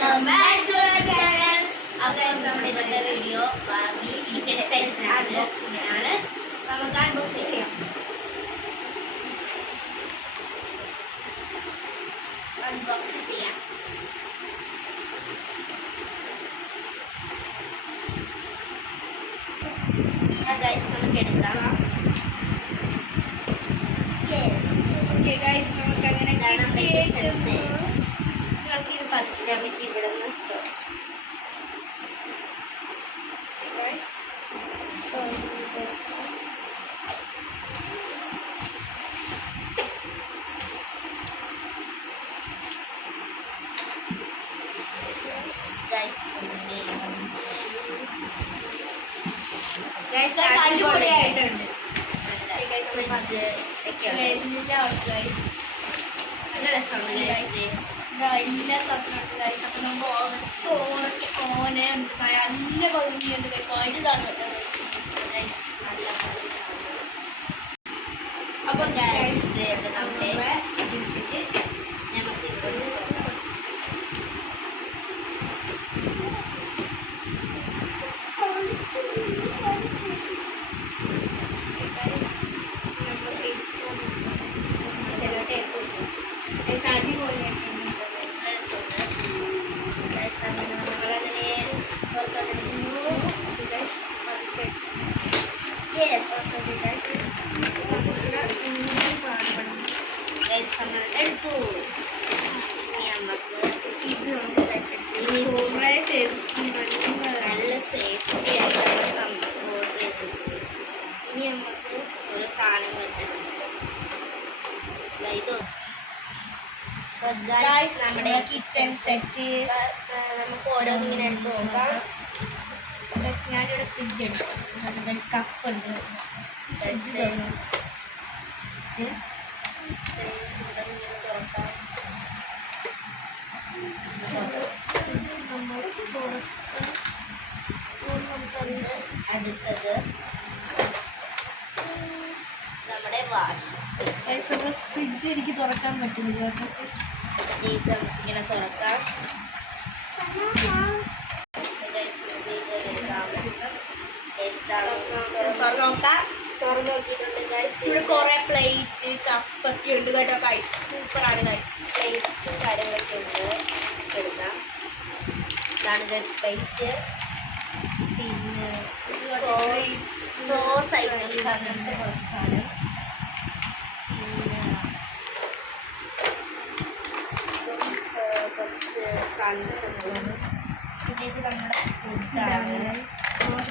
welcome back to our channel. Guys, നമ്മുടെ ഇന്നത്തെ video Barbie kitchen set unboxing ആണ്. നമുക്ക് അൺബോക്സ് ചെയ്യാം. Guys, നമുക്ക് എടുക്കാം. Okay guys, നമുക്ക് അങ്ങനെ നമുക്ക് ഇത് പതിക്കാൻ പറ്റി ഇവിടെ നിന്ന്. Guys, അടിപൊളിയായിട്ടുണ്ട്. നല്ല രസമാണ് എല്ലാ സാധനമുണ്ട് ഗൈസ്. അപ്പം നമുക്ക് ഓനെ നല്ല ഭംഗിയുണ്ട് ഗൈസ്. വലുതാണ് ഗൈസ്, നല്ല അപ്പം ഗൈസ് നമ്മുടെ എടുത്തു. നല്ല സേഫ്റ്റി ആയിട്ട് ഓർഡർ ചെയ്തു. ഇനി നമുക്ക് ഒരു സാധനം ഇത് നമ്മുടെ കിച്ചൺ സെറ്റ് നമുക്ക് ഓരോന്നിങ്ങനെ എടുത്ത് നോക്കാം. ഞാനിവിടെ ഫ്രിഡ്ജ് എടുക്കും. കപ്പ് ഉണ്ട്. അടുത്തത് നമ്മുടെ വാഷ്. നമ്മുടെ ഫ്രിഡ്ജ് എനിക്ക് തുറക്കാൻ പറ്റുന്നില്ല. ഇത് നമുക്കിങ്ങനെ തുറക്കാം. തുറന്നു നോക്കിയിട്ടുണ്ട് ഗൈസ്. ഇവിടെ കുറെ പ്ലേറ്റ് കപ്പൊക്കെ ഉണ്ട് കേട്ടോ ഗൈസ്. സൂപ്പറാണ് ഗൈസ്. പ്ലേറ്റും കാര്യങ്ങളൊക്കെ ഉണ്ട്. എടുക്കാം. ഇതാണ് ഗൈസ് പ്ലേറ്റ്. പിന്നെ സോസ് ഐറ്റംസ് അങ്ങനത്തെ കുറച്ച് സാധനം. പിന്നെ കുറച്ച് സാധനങ്ങളാണ്. പിന്നെ ഇത് നമ്മുടെ ഫുഡാണ്.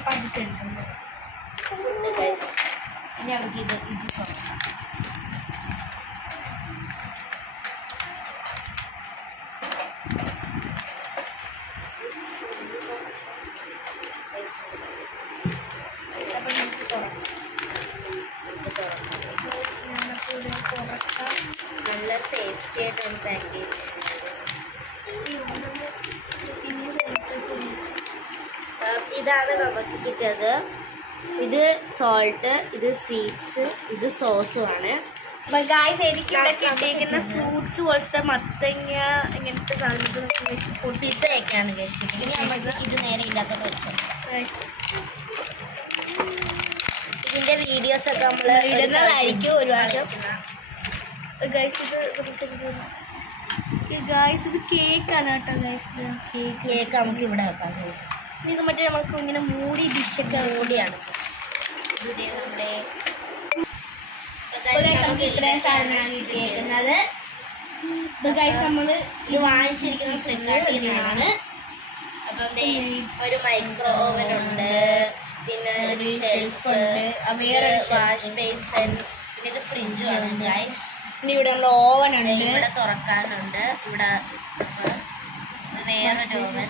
പഠിച്ചെടുക്കുന്നത് ഫുഡ് ഗൈസ്. ഇനി നമുക്ക് ഇത് തുറക്കാം. നല്ല സേഫ്റ്റി ആയിട്ടാണ് പാക്കേജ്. ഇതാണ് നമുക്ക് കിട്ടിയത്. ഇത് സോൾട്ട്, ഇത് സ്വീറ്റ്സ്, ഇത് സോസും ആണ്. എനിക്ക് കിട്ടിയിരിക്കുന്ന ഫ്രൂട്ട്സ് പോലത്തെ മത്തങ്ങ ഇങ്ങനത്തെ സാധനങ്ങൾ പിസയൊക്കെയാണ് കഴിച്ചിട്ട്. ഇനി നമുക്ക് ഇത് നേരെ ഇല്ലാത്തോണ്ട് വെച്ചോ. ഇതിന്റെ വീഡിയോസ് ഒക്കെ നമ്മൾ ഇടുന്നതായിരിക്കും ഒരു പ്രാവശ്യം. ഗൈസ് ഇത് കേക്കാണ് കേട്ടോ ഗൈസ്. കേക്ക് നമുക്ക് ഇവിടെ വെക്കാം ഗൈസ്. ഇത് മറ്റേ നമുക്ക് ഇങ്ങനെ മൂടി ഡിഷൊക്കെ കൂടിയാണ്. നമുക്ക് ഇത്രയും സാധനമാണ് കിട്ടിയിരിക്കുന്നത്. നമ്മൾ ഇത് വാങ്ങിച്ചിരിക്കുന്നത് ഫ്ലിപ്കാർട്ടിൽ. അപ്പം ഒരു മൈക്രോ ഓവൻ ഉണ്ട്, പിന്നെ ഒരു ഷെൽഫ് ഉണ്ട്, വേറെ വാഷ് ബേസൺ, പിന്നെ ഇത് ഫ്രിഡ്ജുമാണ് ഗൈസ്. പിന്നെ ഇവിടെ ഉള്ള ഓവൻ ഉണ്ട്. ഇവിടെ തുറക്കാനുണ്ട്. ഇവിടെ വേറൊരു ഓവൻ.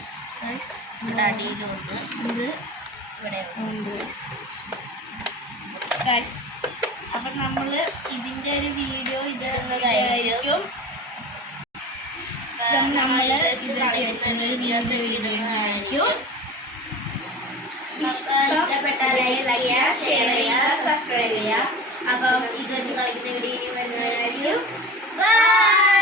ഇവിടെ അടിയിലുണ്ട്. ഇത് ഇവിടെ ഉണ്ട് ഗൈസ്. അപ്പം നമ്മൾ ഇതിൻ്റെ ഒരു വീഡിയോ ഇടുന്നതായിരിക്കും. നമ്മൾ വീഡിയോസ് ഇടുന്നതായിരിക്കും. ഇഷ്ടപ്പെട്ടാൽ ലൈക്ക് ചെയ്യുക, ഷെയർ ചെയ്യുക, സബ്സ്ക്രൈബ് ചെയ്യുക. അപ്പം ഇത് വെച്ച് കളിക്കുന്ന വീഡിയോ വരുന്നതായിരിക്കും. ബൈ.